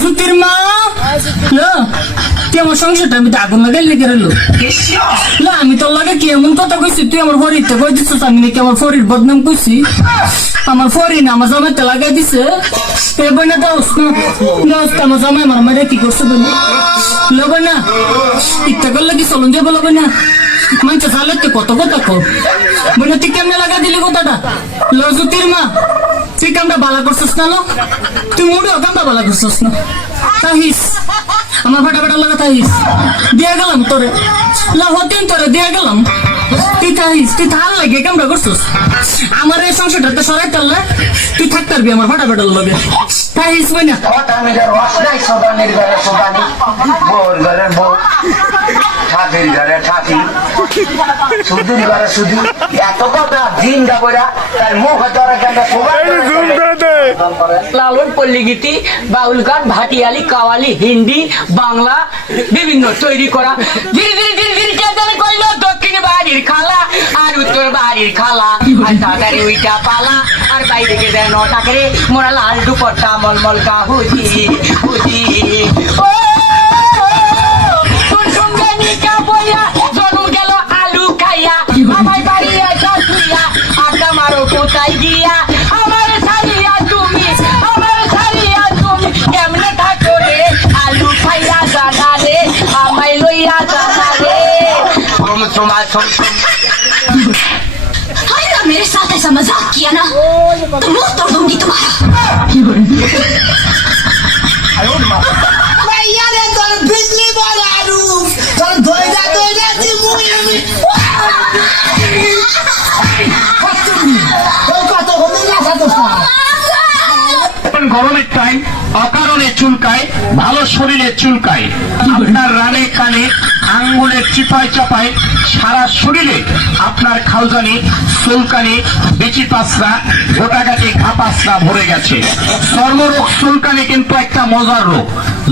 সুতির মা? লো, তুই সংসারটা আমি তো আগুন লাগাই লেগে রইল। না আমি তোর লাগে কি কথা কইছি? তুই আমার ফরিদ কই দিছিস? আমি নাকি আমার ফরিদ বদনাম কইছি। আমার ফরিন আমার জামাইতে লাগাই দিছে। এবার না দাও না আমার জামাই আমার মারে কি করছে বলে লবে না ইত্যা করলে কি চলুন যাব লবে না মানছে তাহলে তুই কত কথা কো তুই কেমনে লাগা দিলি কথাটা? লজুতির মা তুই বালা করছিস না তুই মুড়েও কামটা বালা করছিস না। তাহিস আমার ফাটা ফাটা লাগা তাহিস দিয়া গেলাম তোরে। লাহতিন তোরে? দিয়া গেলাম। তুই তাহিস তুই তাহার লাগে কামটা করছিস। আমার এই সংসারটাতে সরাই তাল্লা তুই থাকতে পারবি আমার ফাটা ফাটার লগে। নাই ঘরে ঠাকি এত কথা দিন গাবরা তার মুখ লালন পল্লীগীতি বাউল গান ভাটিয়ালি, কাওয়ালি, হিন্দি, বাংলা, বিভিন্ন তৈরি করা। ধীরে ধীরে ধীরে ধীরে চেতনা করল দক্ষিণ বাড়ির খালা আর উত্তর বাড়ির খালা। আর তাড়াতাড়ি উইটা পালা। আর বাইরে কে দেয় নটাকে মোরা লাল দুপট্টা মলমল কা হুজি হুজি ও তোর সঙ্গে নিকা বইয়া জন্ম গেল আলু খাইয়া আমার বাড়ি একটা শুইয়া আড্ডা মারো কোথায় গিয়া আমার ছাড়িয়া তুমি আমার ছাড়িয়া তুমি কেমনে থাকো রে আলু খাইয়া জানা রে আমায় লইয়া জানা রে তোমার अरे मेरे साथ ऐसा मजाक किया ना तो मुंह तोड़ दूंगी तुम्हारा ভাইয়া রে তোর বিজলি বড় আরু তোর দইরা দইরা দি মুই আমি তোর কত হবে না সাথে এখন গরমের টাইম অকারণে চুলকায় ভালো শরীরে চুলকায় আপনার রানে কানে আঙ্গুলের চিপায় চাপায় সারা শরীরে আপনার খালজানি চুলকানি বেচি পাসরা, গোটাগাটি ঘাপাসরা ভরে গেছে। চর্মরোগ চুলকানি কিন্তু একটা মজার রোগ।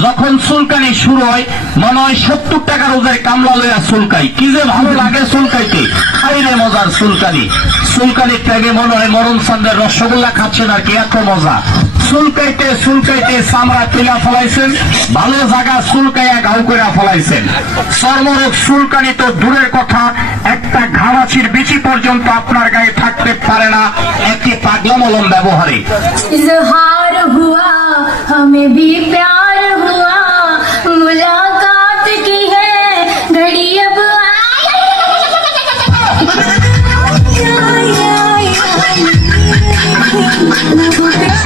যখন চুলকানি শুরু হয়, মনে হয় সত্তর টাকা রোজের কামলা লইয়া চুলকাই কি যে ভালো লাগে চুলকাইতে খাইলে মজার চুলকানি চুলকানির ত্যাগে মনে হয় মরণ চান্দের রসগোল্লা খাচ্ছেন আর কি, এত মজা। চুলকাইতে চুলকাইতে চামড়া তুলা ফলাইছেন ভালো জায়গা চুলকাইয়া গাও করে ফলাইছেন চর্মরোগ চুলকানি তো দূরের কথা একটা ঘাড়াছির বিচি পর্যন্ত আপনার গায়ে থাকতে পারে না একটি পাগলা মলম ব্যবহারে इजहार हुआ हमें भी प्यार हुआ मुलाकात की है घड़ी अब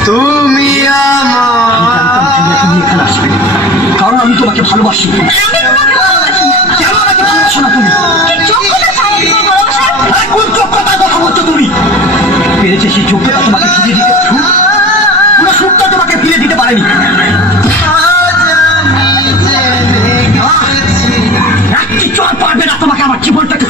তুমি আমার। কারণ আমি তোমাকে ভালোবাসি। কেন আমাকে তুমি? পেরেছে সেই যোগ্যতা তোমাকে ফিরিয়ে দিতে সুখ? পুরো তোমাকে ফিরিয়ে দিতে পারেনি। কিচ্ছু আর পারবে না তোমাকে আমার জীবনটাকে